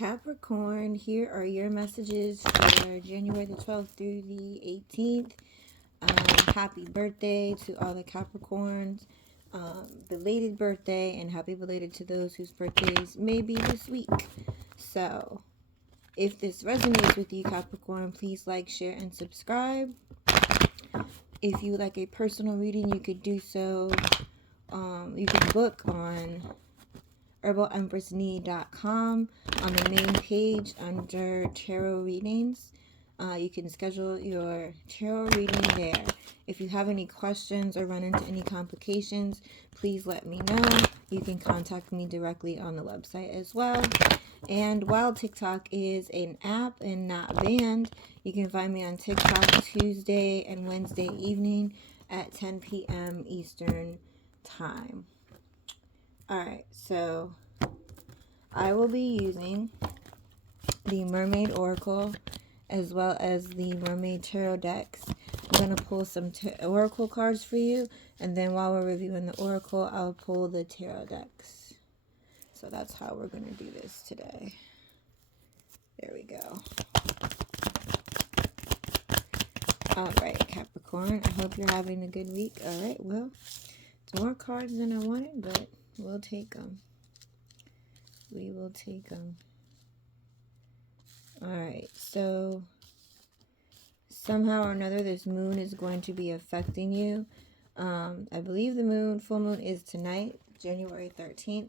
Capricorn, here are your messages for January the 12th through the 18th. Happy birthday to all the Capricorns. Belated birthday, and happy belated to those whose birthdays may be this week. So, if this resonates with you, Capricorn, please like, share, and subscribe. If you would like a personal reading, you could do so. You can book on herbalempressnee.com on the main page under tarot readings. You can schedule your tarot reading there. If you have any questions or run into any complications, please let me know. You can contact me directly on the website as well. And while TikTok is an app and not banned, you can find me on TikTok Tuesday and Wednesday evening at 10 p.m. Eastern Time. Alright, so I will be using the Mermaid Oracle as well as the Mermaid Tarot decks. I'm going to pull some Oracle cards for you, and then while we're reviewing the Oracle, I'll pull the Tarot decks. So that's how we're going to do this today. There we go. Alright, Capricorn, I hope you're having a good week. Alright, well, it's more cards than I wanted, but we'll take them. We will take them. Alright, so somehow or another this moon is going to be affecting you. I believe the full moon is tonight, January 13th.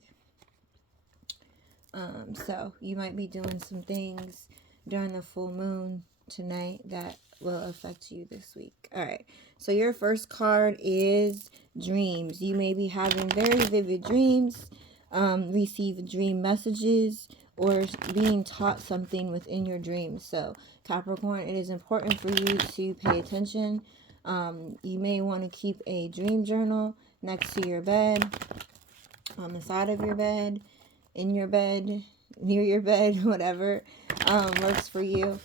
So you might be doing some things during the full moon tonight that will affect you this week. Alright, so your first card is dreams. You may be having very vivid dreams, receive dream messages, or being taught something within your dreams. So Capricorn, it is important for you to pay attention. You may want to keep a dream journal next to your bed, on the side of your bed, in your bed, near your bed, whatever works for you,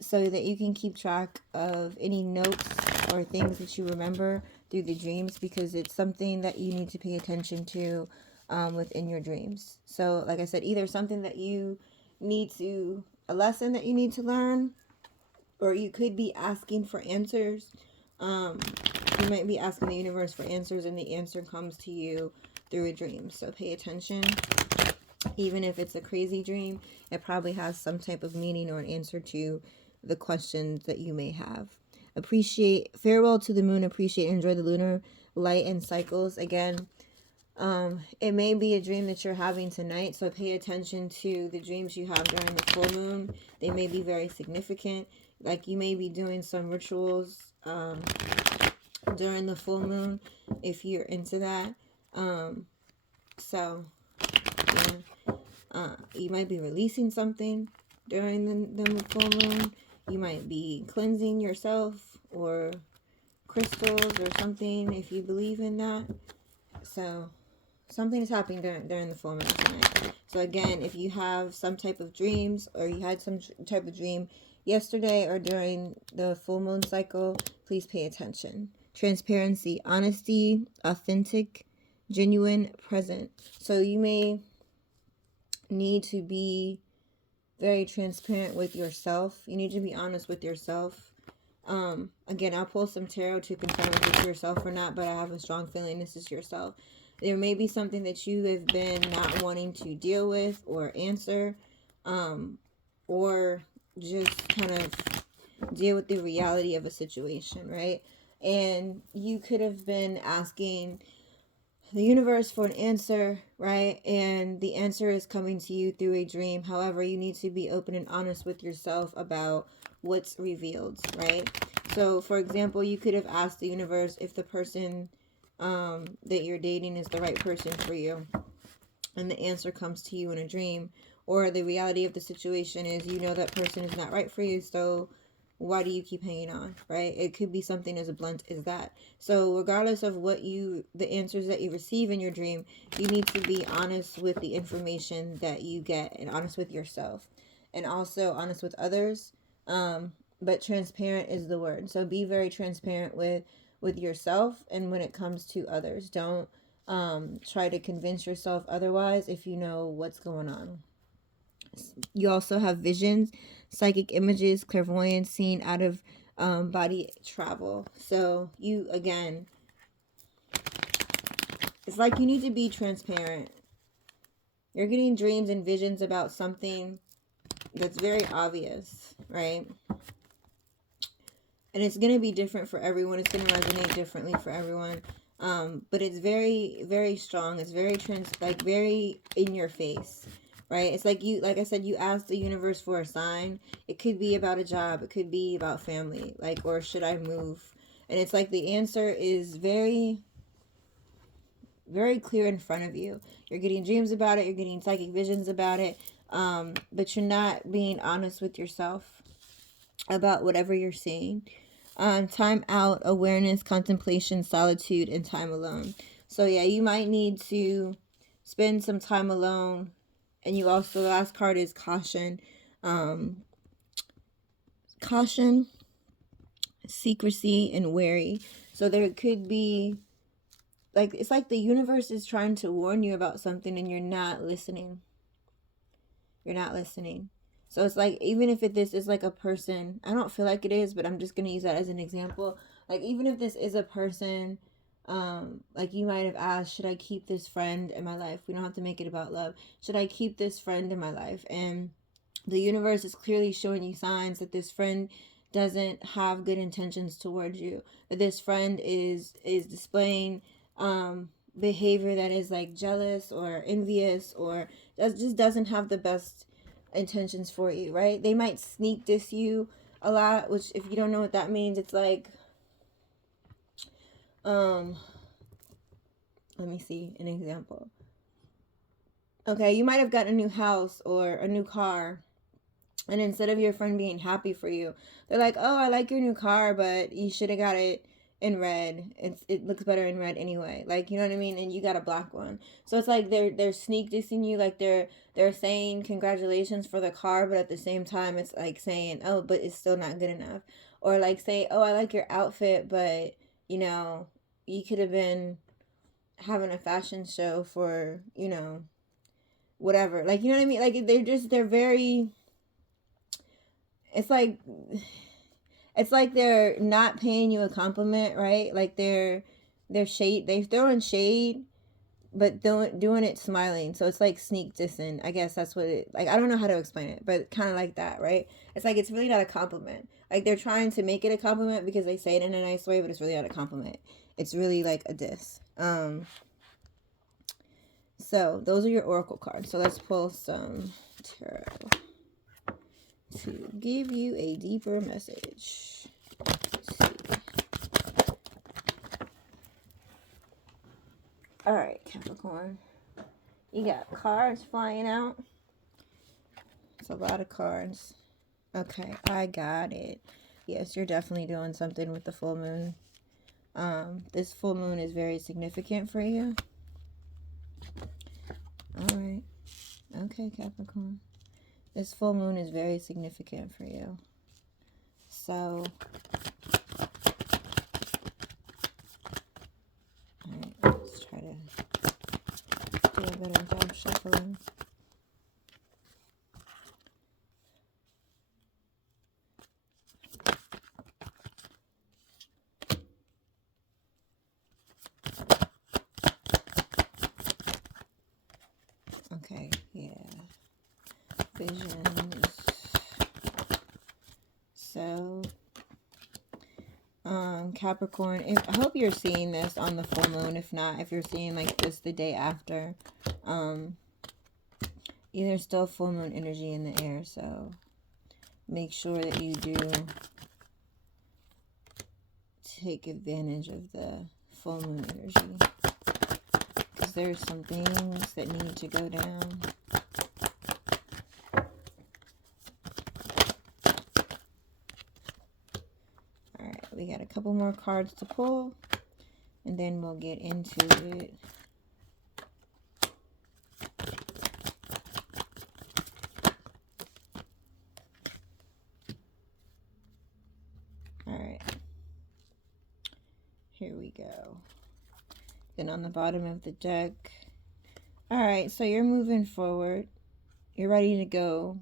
so that you can keep track of any notes or things that you remember through the dreams, because it's something that you need to pay attention to within your dreams. So like I said, either something that you need to, a lesson that you need to learn, or you could be asking for answers. You might be asking the universe for answers, and the answer comes to you through a dream. So pay attention. Even if it's a crazy dream, it probably has some type of meaning or an answer to the questions that you may have. Farewell to the moon, appreciate and enjoy the lunar light and cycles. Again, it may be a dream that you're having tonight, so pay attention to the dreams you have during the full moon. They may be very significant. Like you may be doing some rituals during the full moon if you're into that. You might be releasing something during the full moon. You might be cleansing yourself, or crystals or something if you believe in that. So something is happening during the full moon tonight. So again, if you have some type of dreams, or you had some type of dream yesterday or during the full moon cycle, please pay attention. Transparency, honesty, authentic, genuine, present. So you may need to be very transparent with yourself. You need to be honest with yourself. Again, I'll pull some tarot to confirm if it's yourself or not, but I have a strong feeling this is yourself. There may be something that you have been not wanting to deal with or answer, or just kind of deal with the reality of a situation, right? And you could have been asking the universe for an answer, right? And the answer is coming to you through a dream. However, you need to be open and honest with yourself about what's revealed, right? So, for example, you could have asked the universe if the person that you're dating is the right person for you, and the answer comes to you in a dream. Or the reality of the situation is, you know, that person is not right for you, so why do you keep hanging on, right? It could be something as blunt as that. So regardless of the answers that you receive in your dream, you need to be honest with the information that you get, and honest with yourself, and also honest with others. But transparent is the word. So be very transparent with yourself, and when it comes to others, don't try to convince yourself otherwise if you know what's going on. You also have visions, psychic images, clairvoyance, seen out of body travel. So you, again, it's like you need to be transparent. You're getting dreams and visions about something that's very obvious, right? And it's going to be different for everyone. It's going to resonate differently for everyone. But it's very, very strong. It's very very in your face, right? It's like you, like I said, you ask the universe for a sign. It could be about a job. It could be about family, like, or should I move? And it's like the answer is very, very clear in front of you. You're getting dreams about it. You're getting psychic visions about it. But you're not being honest with yourself about whatever you're seeing. Time out, awareness, contemplation, solitude, and time alone. So yeah, you might need to spend some time alone. And you also, the last card is caution. Caution, secrecy, and wary. So there could be, like, it's like the universe is trying to warn you about something and you're not listening. You're not listening. So it's like, even if this is like a person, I don't feel like it is, but I'm just going to use that as an example. Like, even if this is a person, like you might have asked, should I keep this friend in my life? We don't have to make it about love. Should I keep this friend in my life? And the universe is clearly showing you signs that this friend doesn't have good intentions towards you. That this friend is displaying behavior that is like jealous or envious, or just doesn't have the best intentions for you, right? They might sneak diss you a lot, which, if you don't know what that means, it's like, let me see an example. Okay, you might have gotten a new house or a new car, and instead of your friend being happy for you, they're like, oh, I like your new car, but you should have got it in red. It looks better in red anyway. Like, you know what I mean? And you got a black one. So it's like they're sneak dissing you. Like they're saying congratulations for the car, but at the same time it's like saying, oh, but it's still not good enough. Or like say, oh, I like your outfit, but you know, you could have been having a fashion show for, you know, whatever. Like, you know what I mean? Like they're very, it's like they're not paying you a compliment, right? Like they're throwing shade, but doing it smiling. So it's like sneak dissing. I guess that's what it, like, I don't know how to explain it, but kind of like that, right? It's like, it's really not a compliment. Like, they're trying to make it a compliment because they say it in a nice way, but it's really not a compliment. It's really like a diss. So those are your oracle cards. So let's pull some tarot to give you a deeper message. Let's see. All right, Capricorn. You got cards flying out. It's a lot of cards. Okay, I got it. Yes, you're definitely doing something with the full moon. This full moon is very significant for you. All right. Okay, Capricorn. This full moon is very significant for you. So, alright, let's try to do a better job shuffling. Okay, yeah. Visions. So, Capricorn, I hope you're seeing this on the full moon. If not, if you're seeing like this the day after, there's still full moon energy in the air, so make sure that you do take advantage of the full moon energy, because there's some things that need to go down. Alright, we got a couple more cards to pull, and then we'll get into it. Alright. Here we go. Then on the bottom of the deck. Alright, so you're moving forward. You're ready to go.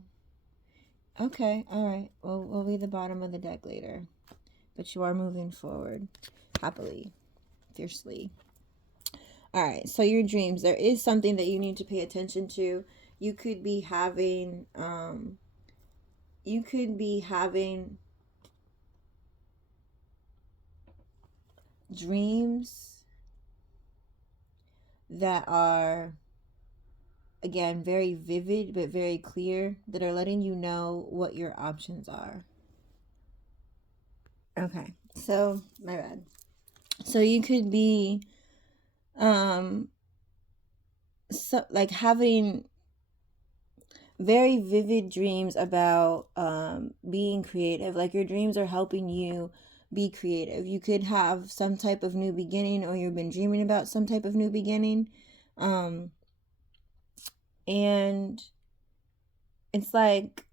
Okay, all right. Well, we'll be the bottom of the deck later. But you are moving forward happily, fiercely. All right, so your dreams. There is something that you need to pay attention to. You could be having dreams that are, again, very vivid but very clear, that are letting you know what your options are. Okay, so my bad. So you could be so like having very vivid dreams about being creative. Like your dreams are helping you be creative. You could have some type of new beginning, or you've been dreaming about some type of new beginning. And it's like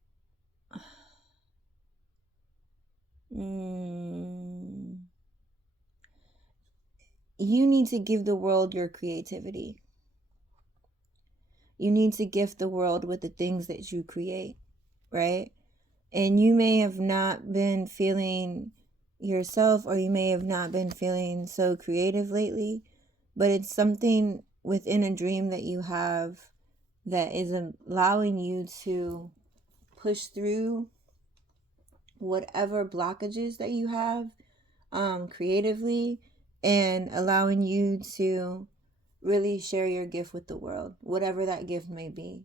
you need to give the world your creativity. You need to gift the world with the things that you create, right? And you may have not been feeling yourself, or you may have not been feeling so creative lately, but it's something within a dream that you have that is allowing you to push through whatever blockages that you have creatively, and allowing you to really share your gift with the world, whatever that gift may be.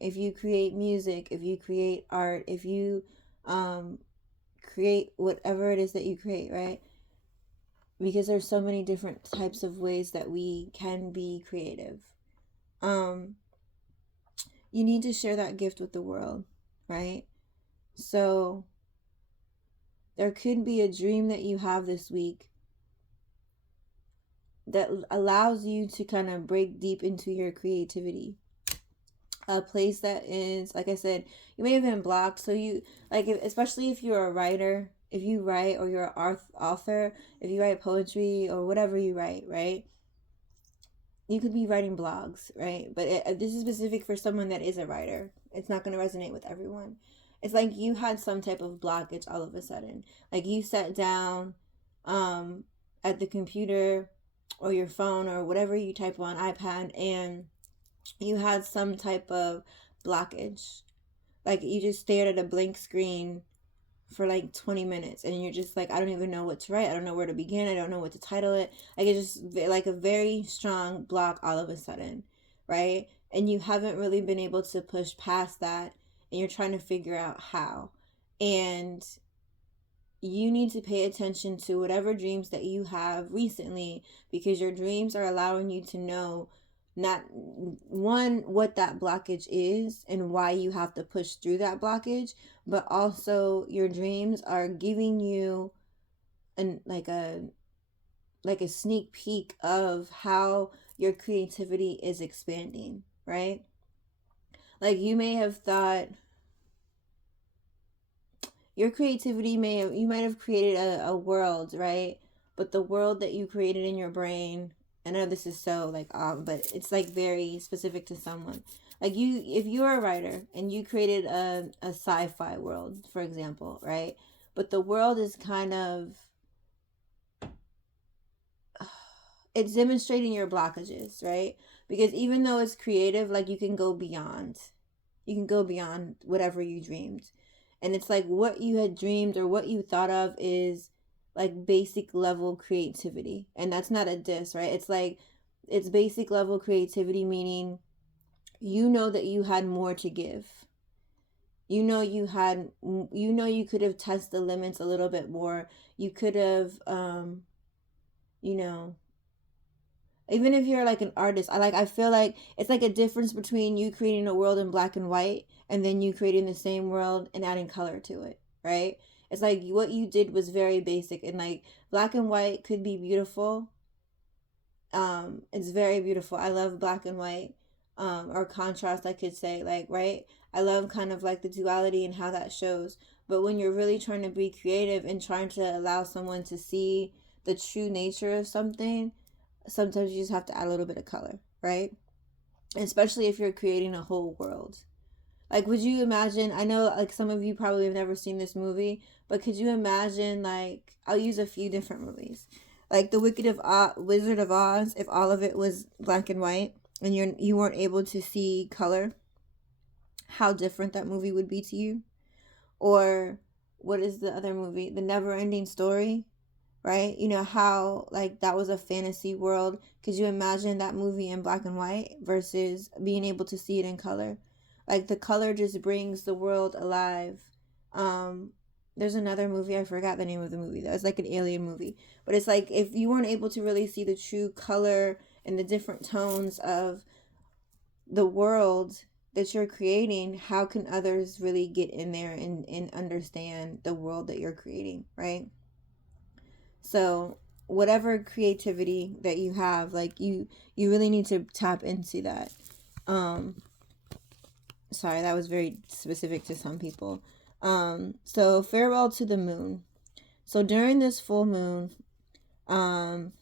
If you create music, if you create art, if you create whatever it is that you create, right? Because there's so many different types of ways that we can be creative. You need to share that gift with the world, right? So there could be a dream that you have this week that allows you to kind of break deep into your creativity. A place that is, like I said, you may have been blocked. So you, like, especially if you're a writer, if you write, or you're an author, if you write poetry or whatever you write, right? You could be writing blogs, right? But this is specific for someone that is a writer. It's not going to resonate with everyone. It's like you had some type of blockage all of a sudden. Like you sat down at the computer or your phone or whatever you type on iPad, and you had some type of blockage. Like you just stared at a blank screen for like 20 minutes, and you're just like, I don't even know what to write. I don't know where to begin. I don't know what to title it. Like it's just like a very strong block all of a sudden, right? And you haven't really been able to push past that, and you're trying to figure out how. And you need to pay attention to whatever dreams that you have recently, because your dreams are allowing you to know, not one, what that blockage is and why you have to push through that blockage, but also your dreams are giving you an like a sneak peek of how your creativity is expanding, right? Like you may have thought your creativity you might have created a world, right? But the world that you created in your brain, I know this is so like but it's like very specific to someone. Like you, if you're a writer and you created a sci-fi world, for example, right? But the world is kind of, it's demonstrating your blockages, right? Because even though it's creative, like you can go beyond. You can go beyond whatever you dreamed. And it's like what you had dreamed or what you thought of is like basic level creativity. And that's not a diss, right? It's like it's basic level creativity, meaning you know that you had more to give. You know you could have tested the limits a little bit more. You could have you know, even if you're like an artist, I feel like it's like a difference between you creating a world in black and white and then you creating the same world and adding color to it, right? It's like what you did was very basic, and like black and white could be beautiful. It's very beautiful. I love black and white, or contrast, I could say, like, right? I love kind of like the duality and how that shows. But when you're really trying to be creative and trying to allow someone to see the true nature of something, sometimes you just have to add a little bit of color, right? especially if you're creating a whole world. Like, would you imagine? I know, like, some of you probably have never seen this movie, but could you imagine, like, I'll use a few different movies, like the Wizard of Oz. If all of it was black and white, and you weren't able to see color, how different that movie would be to you. Or what is the other movie? The Never Ending Story, right? You know how, like, that was a fantasy world. Could you imagine that movie in black and white versus being able to see it in color? Like, the color just brings the world alive. um there's another movie, I forgot the name of the movie, that was like an alien movie, but it's like if you weren't able to really see the true color and the different tones of the world that you're creating, how can others really get in there and understand the world that you're creating, right? So whatever creativity that you have, like, you really need to tap into that. um Sorry, that was very specific to some people. So farewell to the moon. So during this full moon, um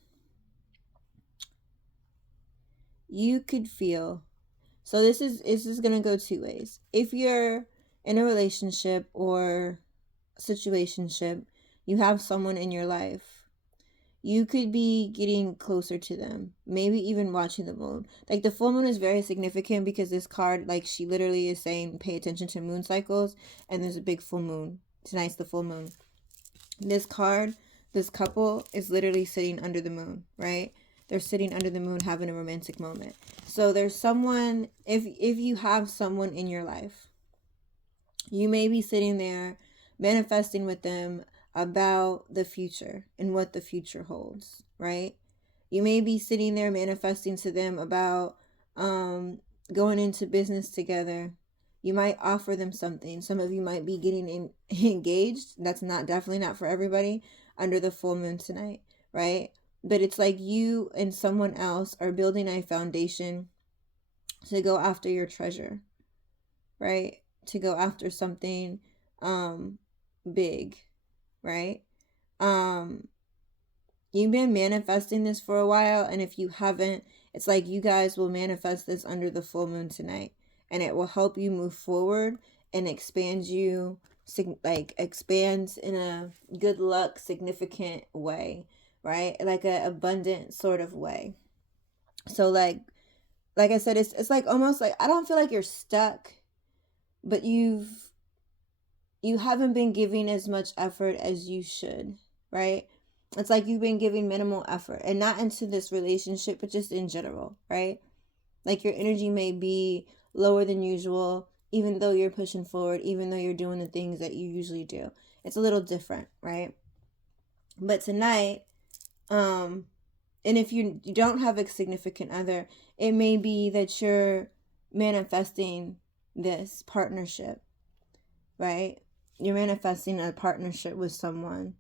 you could feel, so this is gonna go two ways. If you're in a relationship or situationship, you have someone in your life, you could be getting closer to them, maybe even watching the moon. Like, the full moon is very significant because this card, like, she literally is saying pay attention to moon cycles, and there's a big full moon. Tonight's the full moon. This card, this couple is literally sitting under the moon, right? They're sitting under the moon having a romantic moment. So there's someone, if you have someone in your life, you may be sitting there manifesting with them about the future and what the future holds, right? You may be sitting there manifesting to them about going into business together. You might offer them something. Some of you might be getting engaged. That's not, definitely not for everybody under the full moon tonight, right? But it's like you and someone else are building a foundation to go after your treasure, right? To go after something big, right? Um you've been manifesting this for a while, and if you haven't, it's like you guys will manifest this under the full moon tonight, and it will help you move forward and expand you, like, expands in a good luck significant way, right? Like a abundant sort of way. So like I said, it's like almost like, I don't feel like you're stuck, but you haven't been giving as much effort as you should, right? It's like you've been giving minimal effort, and not into this relationship, but just in general, right? Like, your energy may be lower than usual, even though you're pushing forward, even though you're doing the things that you usually do. It's a little different, right? But tonight, and if you don't have a significant other, it may be that you're manifesting this partnership, right? You're manifesting a partnership with someone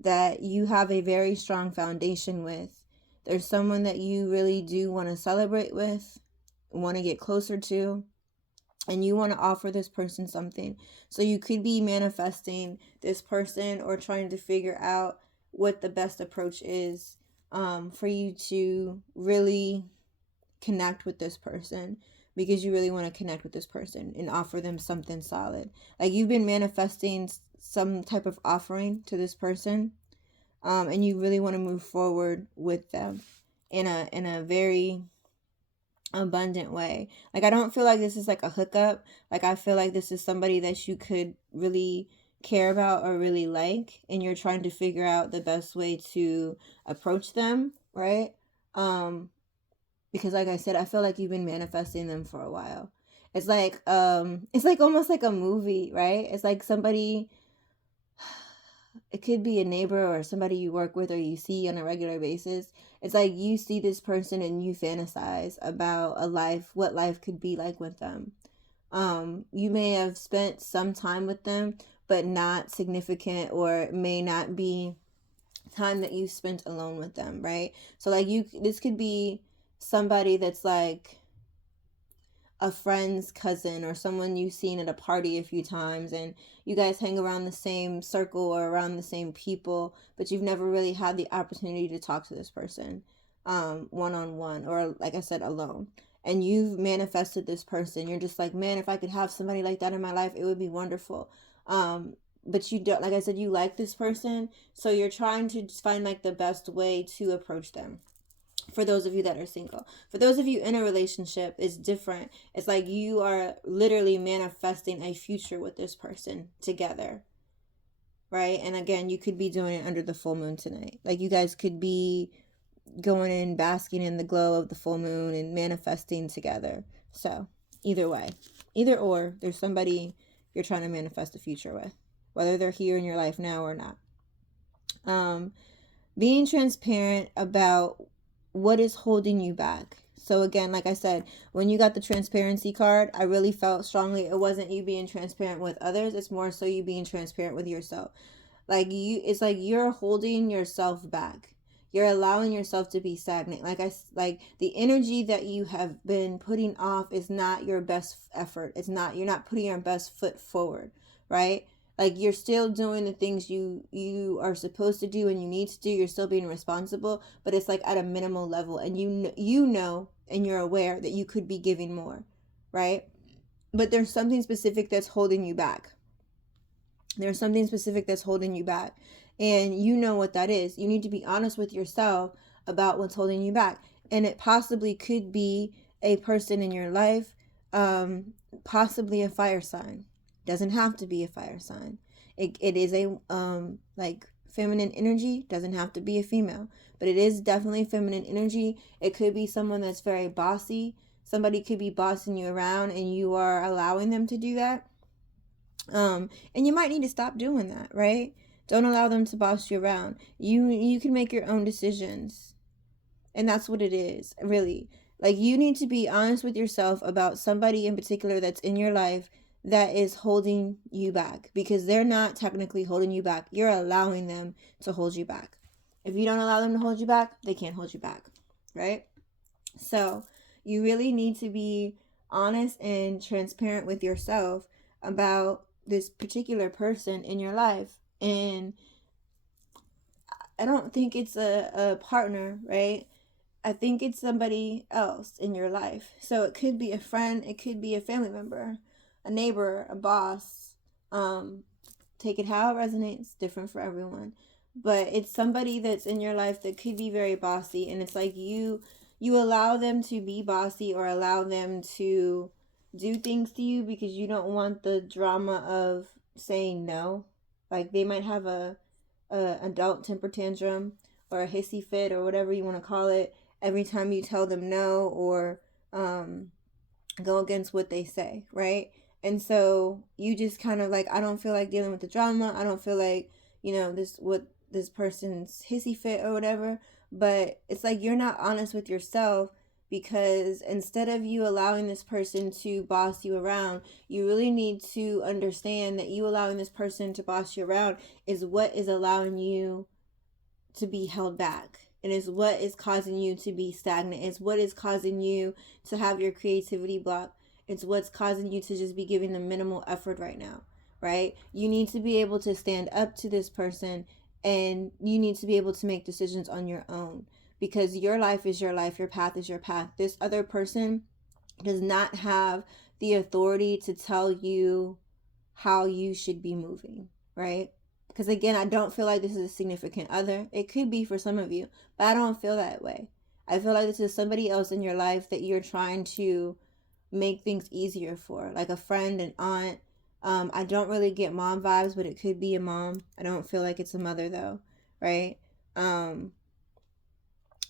that you have a very strong foundation with. There's someone that you really do want to celebrate with, want to get closer to, and you want to offer this person something. So you could be manifesting this person or trying to figure out what the best approach is, for you to really connect with this person, because you really want to connect with this person and offer them something solid. Like, you've been manifesting some type of offering to this person, and you really want to move forward with them in a very abundant way. Like, I don't feel like this is like a hookup. Like, I feel like this is somebody that you could really care about or really like, and you're trying to figure out the best way to approach them, right? Because like I said, I feel like you've been manifesting them for a while. It's like almost like a movie, right? It's like somebody, it could be a neighbor or somebody you work with or you see on a regular basis. It's like you see this person and you fantasize about a life, what life could be like with them. You may have spent some time with them, but not significant, or it may not be time that you spent alone with them, right? So like, this could be somebody that's like a friend's cousin or someone you've seen at a party a few times, and you guys hang around the same circle or around the same people, but you've never really had the opportunity to talk to this person one on one, or like I said, alone. and you've manifested this person. You're just like, man, if I could have somebody like that in my life, it would be wonderful. But you don't, like I said, you like this person, so you're trying to find like the best way to approach them. For those of you that are single, for those of you in a relationship, it's different. It's like you are literally manifesting a future with this person together, right? And again, you could be doing it under the full moon tonight. Like you guys could be going in, basking in the glow of the full moon and manifesting together. So either way, either or, there's somebody you're trying to manifest a future with, whether they're here in your life now or not. Being transparent about what is holding you back. So again, like I said, when you got the transparency card, I really felt strongly it wasn't you being transparent with others. It's more so you being transparent with yourself. Like it's like you're holding yourself back. You're allowing yourself to be stagnant. Like the energy that you have been putting off is not your best effort. You're not putting your best foot forward, right? Like you're still doing the things you are supposed to do and you need to do. You're still being responsible, but it's like at a minimal level, and you know and you're aware that you could be giving more, right? But there's something specific that's holding you back. There's something specific that's holding you back, and you know what that is. You need to be honest with yourself about what's holding you back, and it possibly could be a person in your life, possibly a fire sign. Doesn't have to be a fire sign. It is a like feminine energy. Doesn't have to be a female, but it is definitely feminine energy. It could be someone that's very bossy. Somebody could be bossing you around and you are allowing them to do that. And you might need to stop doing that, right? Don't allow them to boss you around. You can make your own decisions. And that's what it is, really. Like you need to be honest with yourself about somebody in particular that's in your life that is holding you back, because they're not technically holding you back. You're allowing them to hold you back. If you don't allow them to hold you back, they can't hold you back, right? So you really need to be honest and transparent with yourself about this particular person in your life. And I don't think it's a partner, right? I think it's somebody else in your life. So it could be a friend, it could be a family member, a neighbor, a boss. Take it how it resonates, different for everyone. But it's somebody that's in your life that could be very bossy, and it's like you allow them to be bossy or allow them to do things to you because you don't want the drama of saying no. Like they might have a adult temper tantrum or a hissy fit or whatever you want to call it every time you tell them no or go against what they say, right? And so you just kind of like, I don't feel like dealing with the drama. I don't feel like, this person's hissy fit or whatever. But it's like you're not honest with yourself, because instead of you allowing this person to boss you around, you really need to understand that you allowing this person to boss you around is what is allowing you to be held back. And is what is causing you to be stagnant. It's what is causing you to have your creativity blocked. It's what's causing you to just be giving them minimal effort right now, right? You need to be able to stand up to this person, and you need to be able to make decisions on your own, because your life is your life. Your path is your path. This other person does not have the authority to tell you how you should be moving, right? Because again, I don't feel like this is a significant other. It could be for some of you, but I don't feel that way. I feel like this is somebody else in your life that you're trying to make things easier for, like a friend, an aunt. I don't really get mom vibes, but it could be a mom. I don't feel like it's a mother though, right?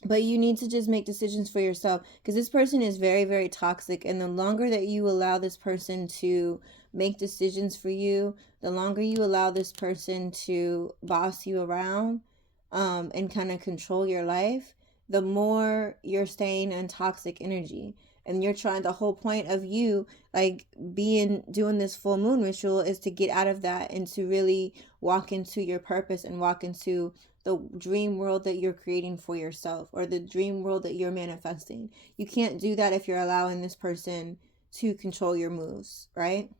But you need to just make decisions for yourself, because this person is very, very toxic. And the longer that you allow this person to make decisions for you, the longer you allow this person to boss you around and kind of control your life, the more you're staying in toxic energy. And you're trying, the whole point of you like doing this full moon ritual is to get out of that and to really walk into your purpose and walk into the dream world that you're creating for yourself, or the dream world that you're manifesting. You can't do that if you're allowing this person to control your moves, right?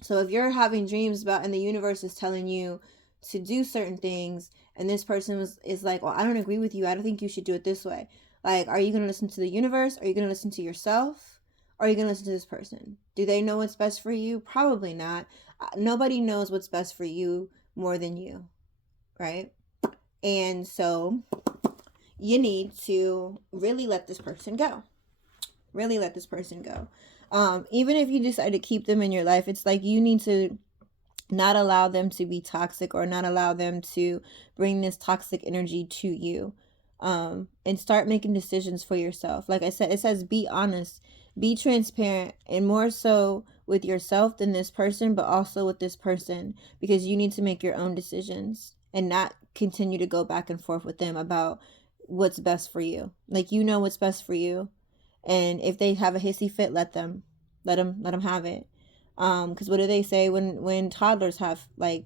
So if you're having dreams about, and the universe is telling you to do certain things, and this person is like, well, I don't agree with you, I don't think you should do it this way. Like, are you going to listen to the universe? Are you going to listen to yourself? Or are you going to listen to this person? Do they know what's best for you? Probably not. Nobody knows what's best for you more than you, right? And so you need to really let this person go. Really let this person go. Even if you decide to keep them in your life, it's like you need to not allow them to be toxic, or not allow them to bring this toxic energy to you. And start making decisions for yourself. Like I said, it says be honest, be transparent, and more so with yourself than this person, but also with this person, because you need to make your own decisions and not continue to go back and forth with them about what's best for you. Like, you know what's best for you. And if they have a hissy fit, let them have it. Because what do they say when toddlers have, like,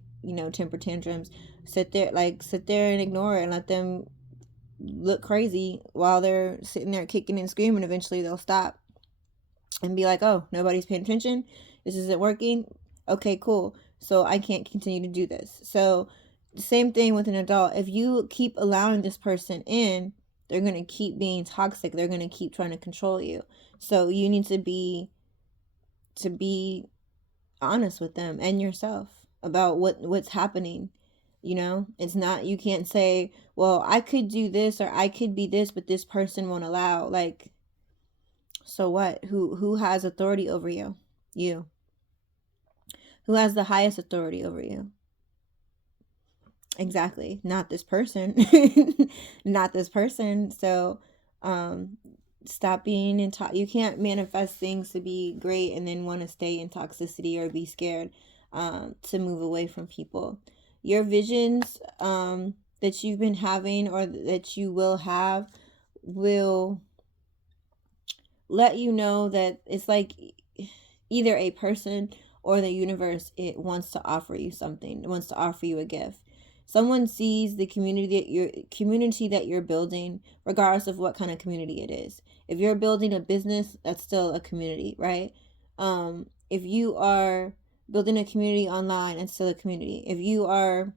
temper tantrums? Sit there and ignore it and let them look crazy while they're sitting there kicking and screaming. Eventually they'll stop and be like, oh, nobody's paying attention, this isn't working, okay, cool, so I can't continue to do this. So the same thing with an adult. If you keep allowing this person in, they're going to keep being toxic, they're going to keep trying to control you. So you need to be honest with them and yourself about what's happening. It's not, you can't say, well, I could do this or I could be this, but this person won't allow. Like, so what? Who has authority over you? You. Who has the highest authority over you? Exactly. Not this person. Not this person. So stop being in you can't manifest things to be great and then want to stay in toxicity or be scared to move away from people. Your visions that you've been having or that you will have will let you know that it's like either a person or the universe, it wants to offer you something. It wants to offer you a gift. Someone sees the community that you're building, regardless of what kind of community it is. If you're building a business, that's still a community, right? If you are building a community online, it's still a community. If you are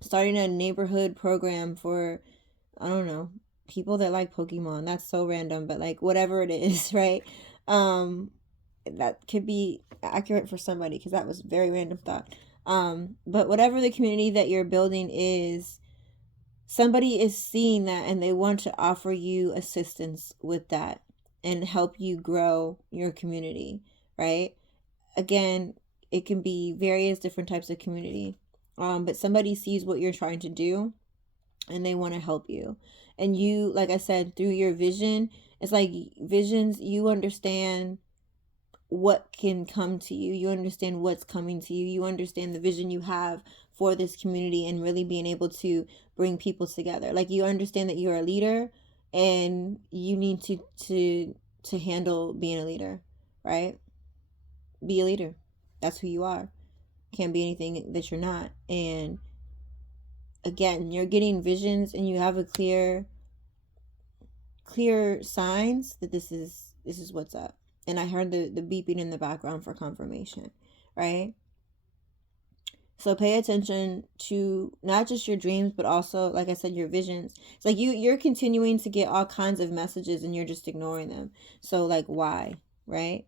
starting a neighborhood program for, I don't know, people that like Pokemon, that's so random, but like whatever it is, right? That could be accurate for somebody because that was a very random thought. But whatever the community that you're building is, somebody is seeing that and they want to offer you assistance with that and help you grow your community, right? Again, it can be various different types of community. But somebody sees what you're trying to do and they want to help you. And you, like I said, through your vision, it's like visions, you understand what can come to you. You understand what's coming to you. You understand the vision you have for this community and really being able to bring people together. Like, you understand that you're a leader and you need to handle being a leader, right? Be a leader. That's who you are. Can't be anything that you're not. And again, you're getting visions and you have a clear signs that this is what's up. And I heard the beeping in the background for confirmation, right? So pay attention to not just your dreams, but also, like I said, your visions. It's like you're continuing to get all kinds of messages and you're just ignoring them. So like, why, right?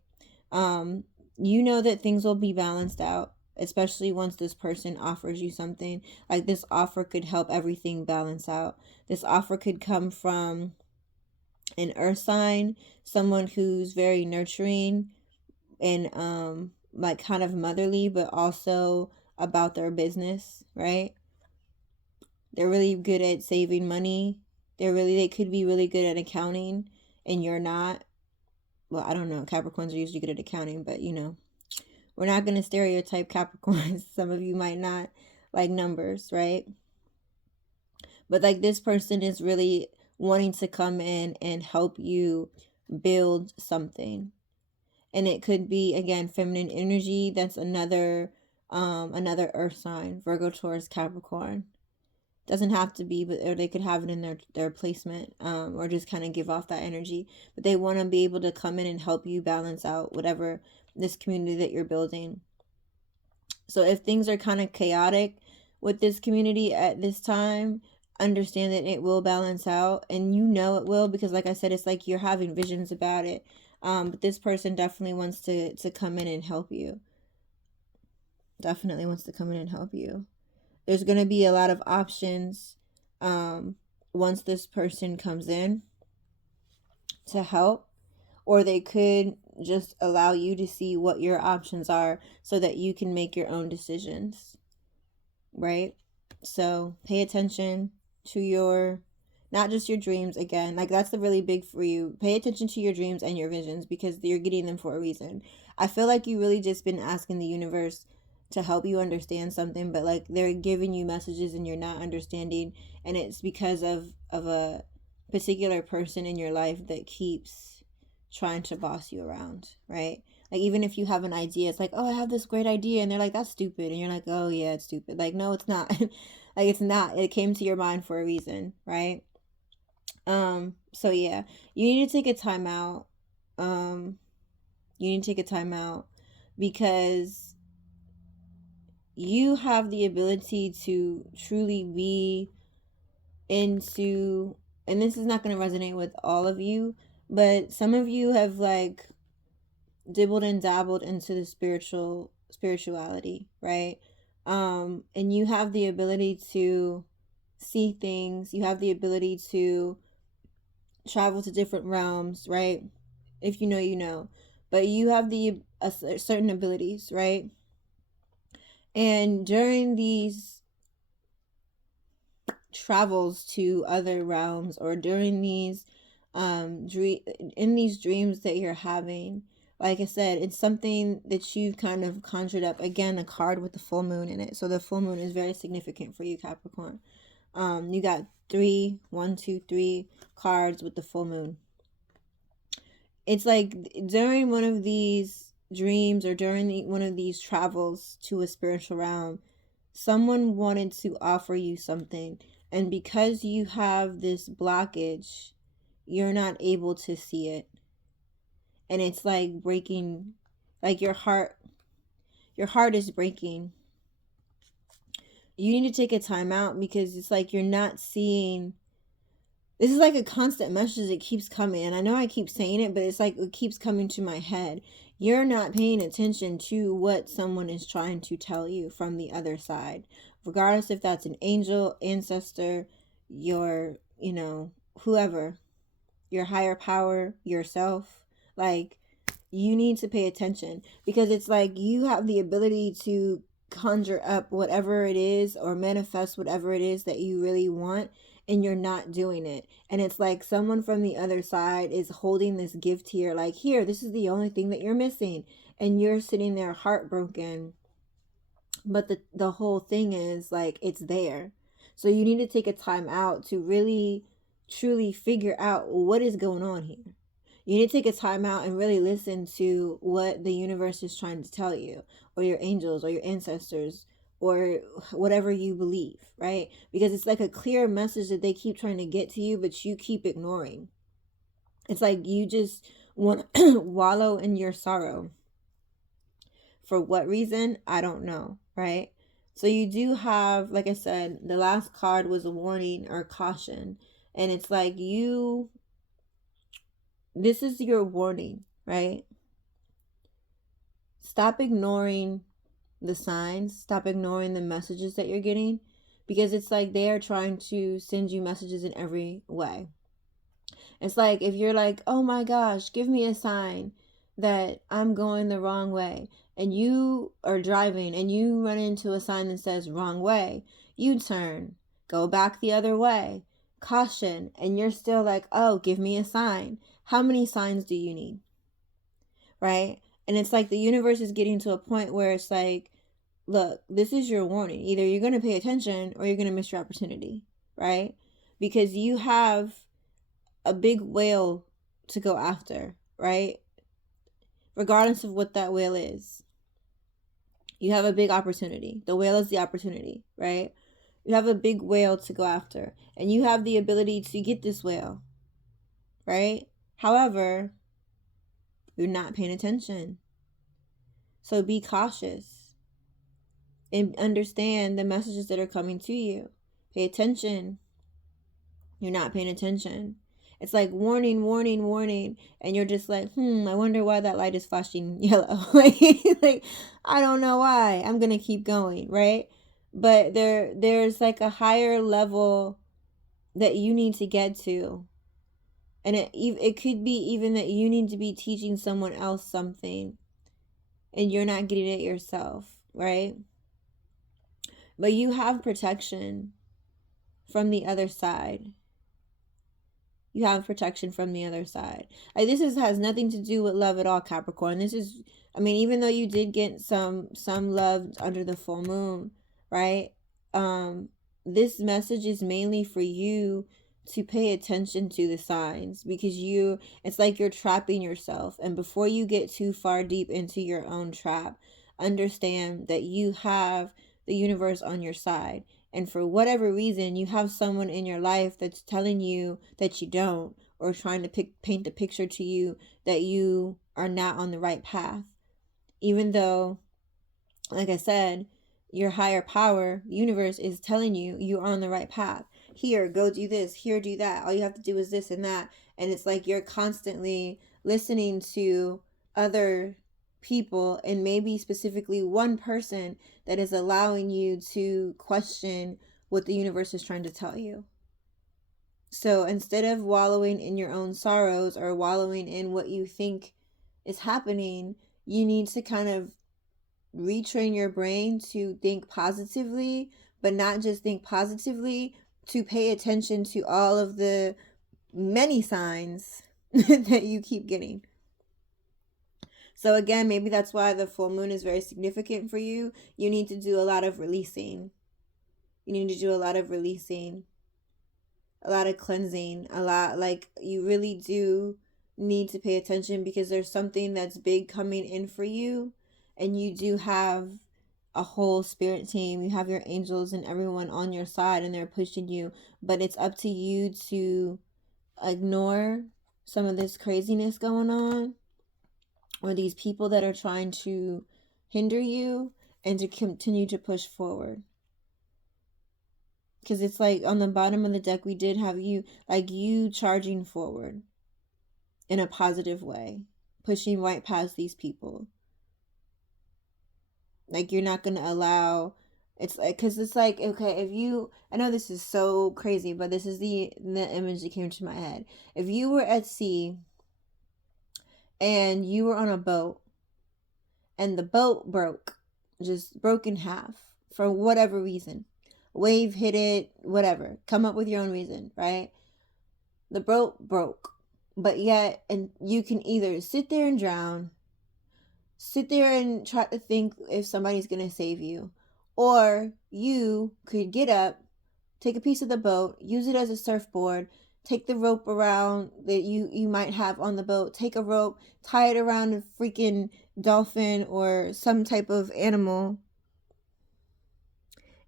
You know that things will be balanced out, especially once this person offers you something. Like, this offer could help everything balance out. This offer could come from an earth sign, someone who's very nurturing and like kind of motherly, but also about their business, right? They're really good at saving money. They could be really good at accounting and you're not. Well, I don't know. Capricorns are usually good at accounting, but we're not going to stereotype Capricorns. Some of you might not like numbers, right? But like, this person is really wanting to come in and help you build something. And it could be, again, feminine energy. That's another earth sign, Virgo, Taurus, Capricorn. Doesn't have to be, but or they could have it in their placement, or just kind of give off that energy. But they want to be able to come in and help you balance out whatever this community that you're building. So if things are kind of chaotic with this community at this time, understand that it will balance out, and you know it will, because like I said, it's like you're having visions about it. But this person definitely wants to come in and help you. Definitely wants to come in and help you. There's going to be a lot of options once this person comes in to help, or they could just allow you to see what your options are so that you can make your own decisions, right? So pay attention to your, not just your dreams. Again, like that's the really big for you. Pay attention to your dreams and your visions, because you're getting them for a reason. I feel like you really just been asking the universe to help you understand something, but like they're giving you messages and you're not understanding, and it's because of a particular person in your life that keeps trying to boss you around, right? Like, even if you have an idea, it's like, oh, I have this great idea, and they're like, that's stupid, and you're like, oh yeah, it's stupid. Like, no, it's not. Like, it's not. It came to your mind for a reason, right? So yeah, you need to take a time out. You need to take a time out, because you have the ability to truly be into, and this is not going to resonate with all of you, but some of you have like dibbled and dabbled into the spirituality, right? And you have the ability to see things. You have the ability to travel to different realms, right? If you know, you know. But you have the certain abilities, right? And during these travels to other realms, or during these in these dreams that you're having, like I said, it's something that you've kind of conjured up. Again, a card with the full moon in it, so the full moon is very significant for you, Capricorn. You got 3 cards with the full moon. It's like during one of these dreams, or during one of these travels to a spiritual realm, someone wanted to offer you something, and because you have this blockage, you're not able to see it, and it's like breaking, like your heart is breaking. You need to take a time out, because it's like you're not seeing. This is like a constant message that keeps coming, and I know I keep saying it, but it's like it keeps coming to my head. You're not paying attention to what someone is trying to tell you from the other side, regardless if that's an angel, ancestor, your, whoever, your higher power, yourself. Like, you need to pay attention, because it's like you have the ability to conjure up whatever it is, or manifest whatever it is that you really want, and you're not doing it. And it's like someone from the other side is holding this gift here, like, here, this is the only thing that you're missing, and you're sitting there heartbroken. But the whole thing is like, it's there. So you need to take a time out to really truly figure out what is going on here. You need to take a time out and really listen to what the universe is trying to tell you, or your angels, or your ancestors, or whatever you believe, right? Because it's like a clear message that they keep trying to get to you, but you keep ignoring. It's like you just want to wallow in your sorrow. For what reason? I don't know, right? So you do have, like I said, the last card was a warning or caution. And it's like this is your warning, right? Stop ignoring the signs. Stop ignoring the messages that you're getting, because it's like they are trying to send you messages in every way. It's like if you're like, oh my gosh, give me a sign that I'm going the wrong way, and you are driving and you run into a sign that says wrong way, you turn, go back the other way, caution, and you're still like, oh, give me a sign. How many signs do you need? Right? And it's like the universe is getting to a point where it's like, look, this is your warning. Either you're going to pay attention, or you're going to miss your opportunity, right? Because you have a big whale to go after, right? Regardless of what that whale is, you have a big opportunity. The whale is the opportunity, right? You have a big whale to go after, and you have the ability to get this whale, right? However, you're not paying attention. So be cautious and understand the messages that are coming to you. Pay attention. You're not paying attention. It's like warning, warning, warning, and you're just like, I wonder why that light is flashing yellow. like, I don't know why. I'm gonna keep going, right? But there's like a higher level that you need to get to, and it could be even that you need to be teaching someone else something, and you're not getting it yourself, right? But you have protection from the other side. You have protection from the other side. Like, this has nothing to do with love at all, Capricorn. This is, I mean, even though you did get some love under the full moon, right? This message is mainly for you to pay attention to the signs, because it's like you're trapping yourself. And before you get too far deep into your own trap, understand that you have the universe on your side. And for whatever reason, you have someone in your life that's telling you that you don't, or trying to paint the picture to you that you are not on the right path. Even though, like I said, your higher power, universe, is telling you you're on the right path. Here, go do this. Here, do that. All you have to do is this and that. And it's like you're constantly listening to other people, and maybe specifically one person that is allowing you to question what the universe is trying to tell you. So instead of wallowing in your own sorrows or wallowing in what you think is happening, you need to kind of retrain your brain to think positively, but not just think positively, to pay attention to all of the many signs that you keep getting. So again, maybe that's why the full moon is very significant for you. You need to do a lot of releasing. You need to do a lot of releasing, a lot of cleansing, a lot, like, you really do need to pay attention, because there's something that's big coming in for you. And you do have a whole spirit team. You have your angels and everyone on your side, and they're pushing you. But it's up to you to ignore some of this craziness going on, or these people that are trying to hinder you, and to continue to push forward. Because it's like on the bottom of the deck, we did have you, like, you charging forward in a positive way, pushing right past these people. Like, you're not going to allow, it's like, because it's like, okay, if you, I know this is so crazy, but this is the image that came to my head. If you were at sea and you were on a boat, and the boat just broke in half for whatever reason, wave hit it, whatever, come up with your own reason, right? The boat broke, but yet, and you can either sit there and drown, sit there and try to think if somebody's going to save you, or you could get up, take a piece of the boat, use it as a surfboard, take the rope around that you might have on the boat, take a rope, tie it around a freaking dolphin or some type of animal,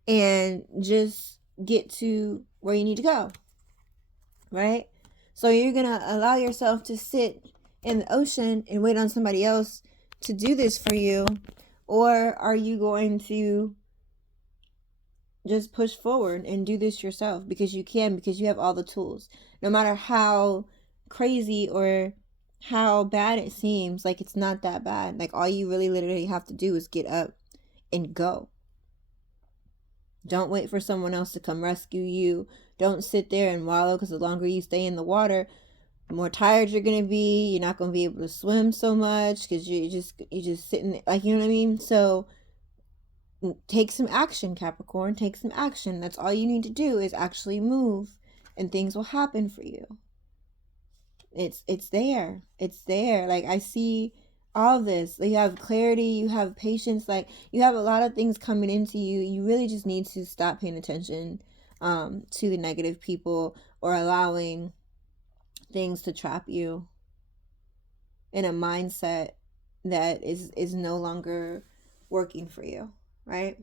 and just get to where you need to go, right? So you're going to allow yourself to sit in the ocean and wait on somebody else to do this for you? Or are you going to just push forward and do this yourself? Because you can, because you have all the tools. No matter how crazy or how bad it seems, like, it's not that bad. Like, all you really literally have to do is get up and go. Don't wait for someone else to come rescue you. Don't sit there and wallow, because the longer you stay in the water, the more tired you're going to be. You're not going to be able to swim so much, because you're just sitting, like, you know what I mean? So take some action, Capricorn. Take some action. That's all you need to do, is actually move, and things will happen for you. It's there. It's there. Like, I see all of this. You have clarity, you have patience, like, you have a lot of things coming into you. You really just need to stop paying attention to the negative people, or allowing things to trap you in a mindset that is no longer working for you, right?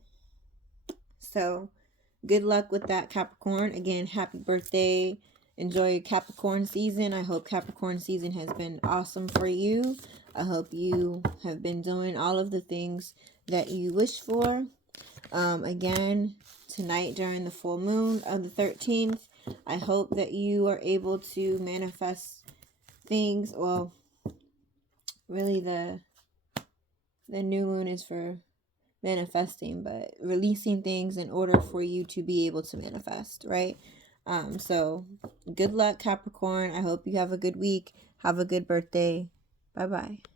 So good luck with that, Capricorn. Again, happy birthday. Enjoy Capricorn season. I hope Capricorn season has been awesome for you. I hope you have been doing all of the things that you wish for. Again, tonight during the full moon of the 13th, I hope that you are able to manifest things. Well, really the new moon is for manifesting, but releasing things in order for you to be able to manifest, right? So good luck, Capricorn. I hope you have a good week. Have a good birthday. Bye bye.